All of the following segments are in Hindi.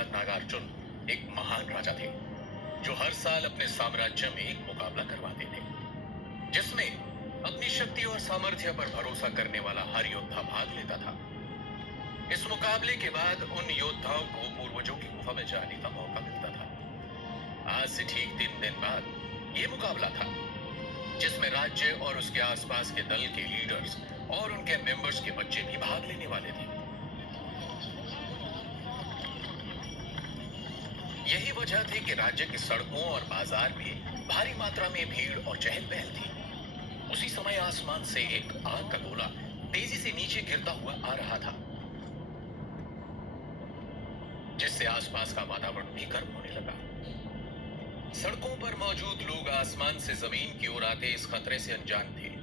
राजा नागार्जुन एक महान राजा थे जो हर साल अपने साम्राज्य में एक मुकाबला करवाते थे जिसमें अपनी शक्ति और सामर्थ्य पर भरोसा करने वाला हर योद्धा भाग लेता था। इस मुकाबले के बाद उन योद्धाओं को पूर्वजों की गुफा में जाने का मौका मिलता था। आज से ठीक 3 दिन बाद ये मुकाबला था जिसमें राज्य और उसके आसपास के दल के लीडर्स और उनके मेंबर्स के बच्चे भी भाग लेने वाले थे। यही वजह थी कि राज्य की सड़कों और बाजार में भारी मात्रा में भीड़ और चहल पहल थी। उसी समय आसमान से एक आग का गोला तेजी से नीचे गिरता हुआ आ रहा था जिससे आसपास का वातावरण भी गर्म होने लगा। सड़कों पर मौजूद लोग आसमान से जमीन की ओर आते इस खतरे से अनजान थे।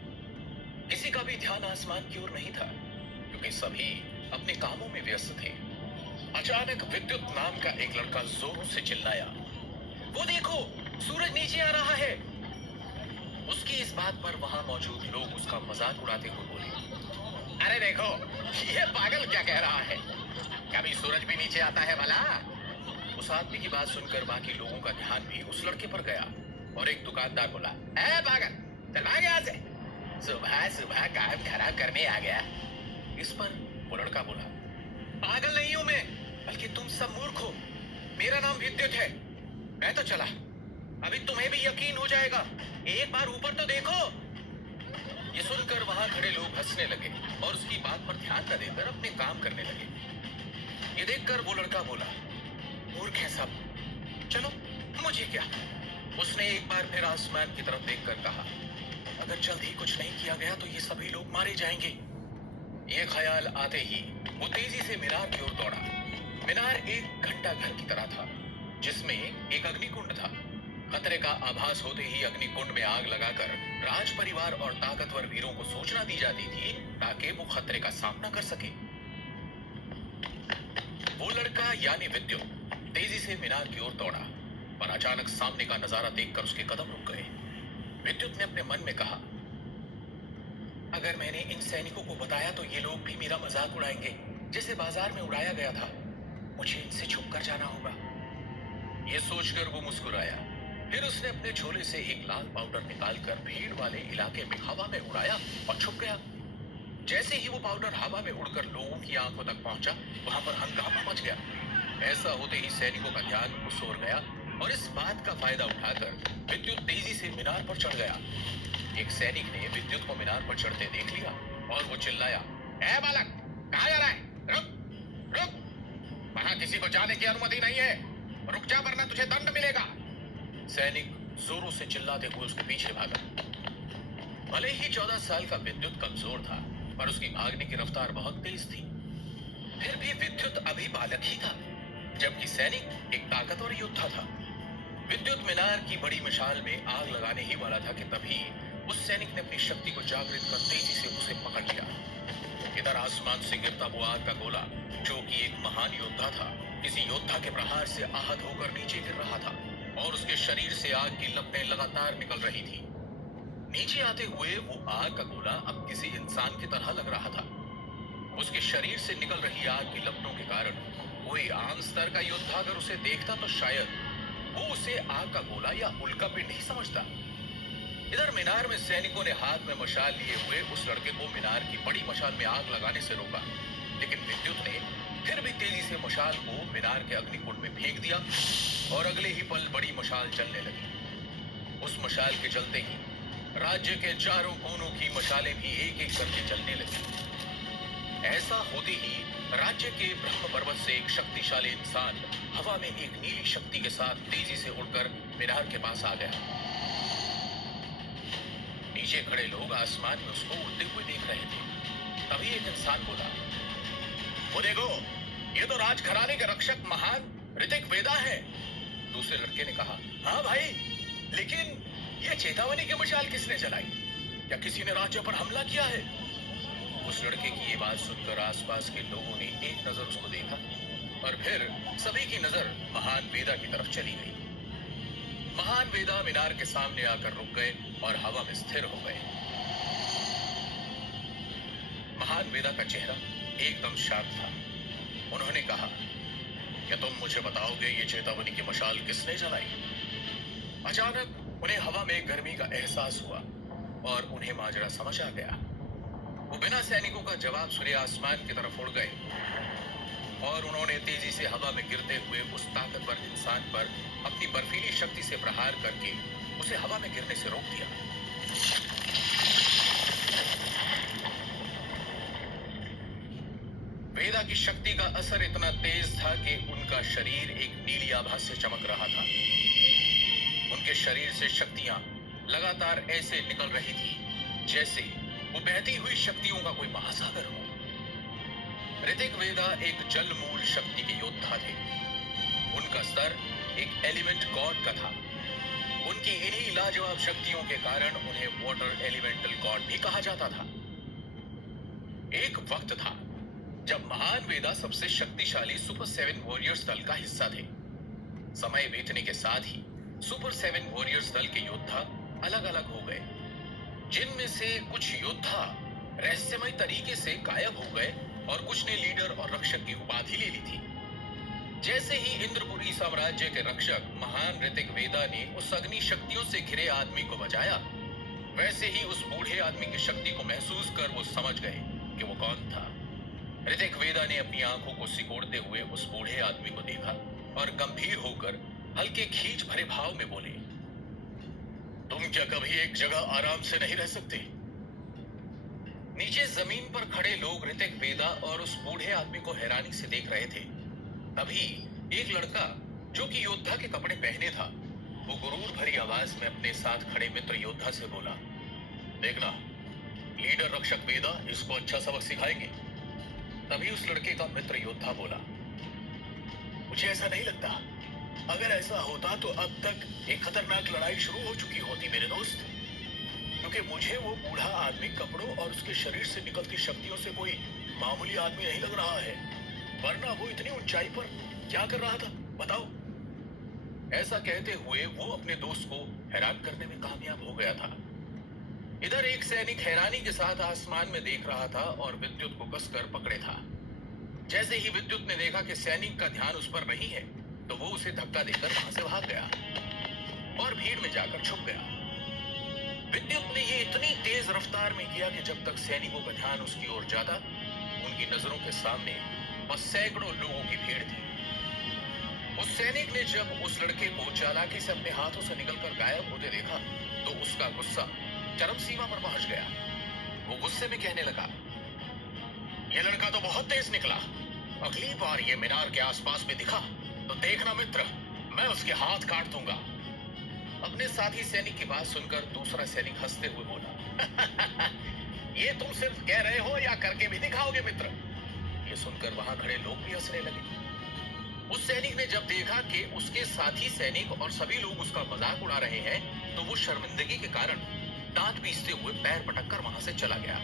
किसी का भी ध्यान आसमान की ओर नहीं था क्योंकि सभी अपने कामों में व्यस्त थे। अचानक विद्युत नाम का एक लड़का जोरों से चिल्लाया, वो देखो, सूरज नीचे आ रहा है। उसकी इस बात पर वहां मौजूद लोग उसका मजाक उड़ाते हुए बोले, अरे देखो, ये पागल क्या कह रहा है, कभी सूरज भी नीचे आता है भला। उस आदमी की बात सुनकर बाकी लोगों का ध्यान भी उस लड़के पर गया और एक दुकानदार बोला, ए पागल, चल भाग यहाँ से, सुबह सुबह काम खराब करने आ गया। इस पर वो लड़का बोला, पागल नहीं हूं मैं, बल्कि तुम सब मूर्ख हो। मेरा नाम विद्युत है, मैं तो चला, अभी तुम्हें भी यकीन हो जाएगा, एक बार ऊपर तो देखो। ये सुनकर वहां खड़े लोग हंसने लगे और उसकी बात पर ध्यान न देकर अपने काम करने लगे। ये देखकर वो लड़का बोला, मूर्ख है सब, चलो मुझे क्या। उसने एक बार फिर आसमान की तरफ देखकर कहा, अगर जल्द ही कुछ नहीं किया गया तो ये सभी लोग मारे जाएंगे। ये ख्याल आते ही वो तेजी से मीनार की ओर दौड़ा। मीनार एक घंटा घर की तरह था जिसमें एक अग्निकुंड था। खतरे का आभास होते ही अग्निकुंड में आग लगाकर राज परिवार और ताकतवर वीरों को सूचना दी जाती थी ताकि वो खतरे का सामना कर सके। वो लड़का यानी विद्युत तेजी से मीनार की ओर दौड़ा पर अचानक सामने का नजारा देखकर उसके कदम रुक गए। विद्युत ने अपने मन में कहा, अगर मैंने इन सैनिकों को बताया तो ये लोग भी मेरा मजाक उड़ाएंगे जैसे बाजार में उड़ाया गया था। मुझे इनसे छुप कर जाना होगा। ये सोचकर वो मुस्कुराया। फिर उसने अपने झोले से एक लाल पाउडर निकालकर भीड़ वाले इलाके में हवा में उड़ाया और छुप गया। जैसे ही वो पाउडर हवा में उड़कर लोगों की आंखों तक पहुंचा, वहां पर हंगामा मच गया। ऐसा होते ही सैनिकों का ध्यान उस ओर गया और इस बात का फायदा उठाकर विद्युत तेजी से मीनार पर चढ़ गया। एक सैनिक ने विद्युत को मीनार पर चढ़ते देख लिया और वो चिल्लाया, ए बालक, कहाँ जा रहा है? रुक, रुक, वहां किसी को जाने की अनुमति नहीं है, रुक जा वरना तुझे दंड मिलेगा। सैनिक जोरों से चिल्लाते हुए उसके पीछे भागा। भले ही 14 साल का विद्युत कमजोर था पर उसकी भागने की रफ्तार बहुत तेज थी। फिर भी विद्युत अभी बालक ही था जबकि सैनिक एक ताकतवर योद्धा था। विद्युत मीनार की बड़ी मशाल में आग लगाने ही वाला था कि तभी उस सैनिक ने अपनी शक्ति को जागृत कर तेजी से उसे पकड़ लिया। इधर आसमान से गिरता वो आग का गोला जो कि एक महान योद्धा था, किसी योद्धा के प्रहार से आहत होकर नीचे गिर रहा था और उसके शरीर से आग की लपटें लगातार निकल रही थी। नीचे आते हुए वो आग का गोला अब किसी इंसान की तरह लग रहा था। उसके शरीर से निकल रही आग की लपटों के कारण कोई आम स्तर का योद्धा अगर उसे देखता तो शायद वो उसे आग का गोला या उल्का पिंड ही समझता। इधर मीनार में सैनिकों ने हाथ में मशाल लिए हुए उस लड़के को मीनार की बड़ी मशाल में आग लगाने से रोका, लेकिन विद्युत ने फिर भी तेजी से मशाल को मीनार के अग्निकुंड में फेंक दिया और अगले ही पल बड़ी मशाल जलने लगी। उस मशाल के जलते ही राज्य के चारों कोनों की मशालें भी एक एक करके जलने लगी। ऐसा होते ही राज्य के ब्रह्म पर्वत से एक शक्तिशाली इंसान हवा में एक नीली शक्ति के साथ तेजी से उड़कर मीनार के पास आ गया। नीचे खड़े लोग आसमान में उसको उड़ते हुए देख रहे थे। तभी एक इंसान बोला, वो देखो, ये तो राजघराने के रक्षक महान ऋतिक वेदा है। दूसरे लड़के ने कहा, हाँ भाई, लेकिन ये चेतावनी की मशाल किसने जलाई? क्या किसी ने राज्य पर हमला किया है? उस लड़के की ये बात सुनकर आसपास के लोगों ने एक नजर उसको देखा और फिर सभी की नजर महान वेदा की तरफ चली गई। महान वेदा मीनार के सामने आकर रुक गए और हवा में स्थिर हो गए। महान वेदा का चेहरा एकदम शांत था। उन्होंने कहा, क्या तुम मुझे बताओगे ये चेतावनी की मशाल किसने जलाई? अचानक उन्हें हवा में गर्मी का एहसास हुआ और उन्हें माजरा समझ आ गया। वो बिना सैनिकों का जवाब सुने आसमान की तरफ उड़ गए और उन्होंने तेजी से हवा में गिरते हुए उस ताकतवर इंसान पर अपनी बर्फीली शक्ति से प्रहार करके उसे हवा में गिरने से रोक दिया। वेदा की शक्ति का असर इतना तेज था कि उनका शरीर एक नीली आभा से चमक रहा था। उनके शरीर से शक्तियां लगातार ऐसे निकल रही थी जैसे वो बहती हुई शक्तियों का कोई महासागर हो। ऋतिक वेदा एक जलमूल शक्ति के योद्धा थे। उनका स्तर एक एलिमेंट गॉड का था। उनकी इन्हीं लाजवाब शक्तियों के कारण उन्हें वाटर एलिमेंटल गॉड भी कहा जाता था। एक वक्त था जब महान वेदा सबसे शक्तिशाली सुपर 7 वॉरियर्स दल का हिस्सा थे। समय बीतने के साथ ही सुपर 7 वॉरियर्स दल के योद्धा अलग अलग हो गए, जिनमें से कुछ योद्धा रहस्यमय तरीके से गायब हो गए और कुछ ने लीडर और रक्षक की उपाधि ले ली थी। जैसे ही इंद्रपुरी साम्राज्य के रक्षक महान ऋतिक वेदा ने उस अग्नि शक्तियों से घिरे आदमी को बचाया, वैसे ही उस बूढ़े आदमी की शक्ति को महसूस कर वो समझ गए कि वो कौन था। ऋतिक वेदा ने अपनी आंखों को सिकोड़ते हुए उस बूढ़े आदमी को देखा और गंभीर होकर हल्के खींच भरे भाव में बोले, तुम क्या कभी एक जगह आराम से नहीं रह सकते? नीचे जमीन पर खड़े लोग ऋतिक वेदा और उस बूढ़े आदमी को हैरानी से देख रहे थे। तभी एक लड़का जो कि योद्धा के कपड़े पहने था, वो गुरूर भरी आवाज में अपने साथ खड़े मित्र योद्धा से बोला, देखना, लीडर रक्षक वेदा इसको अच्छा सबक सिखाएंगे। तभी उस लड़के का मित्र योद्धा बोला, मुझे ऐसा नहीं लगता। अगर ऐसा होता तो अब तक एक खतरनाक लड़ाई शुरू हो चुकी होती मेरे दोस्त, क्योंकि मुझे वो बूढ़ा आदमी कपड़ों और उसके शरीर से निकलती शक्तियों से कोई मामूली आदमी नहीं लग रहा है। वरना वो इतनी ऊंचाई पर क्या कर रहा था बताओ? ऐसा कहते हुए वो अपने दोस्त को हैरान करने में कामयाब हो गया था। इधर एक सैनिक हैरानी के साथ आसमान में देख रहा था और विद्युत को कसकर पकड़े था। जैसे ही विद्युत ने देखा कि सैनिक का ध्यान उस पर नहीं है, तो वो उसे धक्का देकर वहां से भाग गया और भीड़ में जाकर छुप गया। विद्युत ने ये इतनी तेज रफ्तार में किया कि जब तक सैनिकों का ध्यान उसकी ओर जाता, उनकी नजरों के सामने बस सैकड़ों लोगों की भीड़ थी। उस सैनिक ने जब उस लड़के को चालाकी से अपने हाथों से निकलकर गायब होते देखा, तो उसका गुस्सा चरम सीमा पर पहुंच गया। वो गुस्से में कहने लगा, ये लड़का तो बहुत तेज निकला। अगली बार ये मीनार के आसपास में दिखा तो देखना मित्र, मैं उसके हाथ काट दूंगा। अपने साथी सैनिक की बात सुनकर दूसरा सैनिक हंसते हुए बोला, ये तुम सिर्फ कह रहे हो या करके भी दिखाओगे मित्र? ये सुनकर वहां खड़े लोग भी हंसने लगे। उस सैनिक ने जब देखा कि उसके साथी सैनिक और सभी लोग उसका मजाक उड़ा रहे हैं, तो वो शर्मिंदगी के कारण दांत पीसते हुए पैर पटककर वहां से चला गया।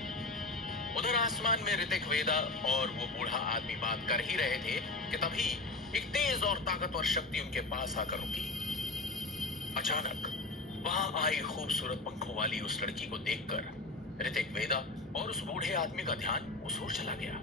उधर आसमान में ऋतिक वेदा और वो बूढ़ा आदमी बात कर ही रहे थे कि तभी एक तेज और ताकतवर शक्ति उनके पास आकर रुकी। अचानक वहां आई खूबसूरत पंखों वाली उस लड़की को देखकर ऋतिक वेदा और उस बूढ़े आदमी का ध्यान उस ओर चला गया।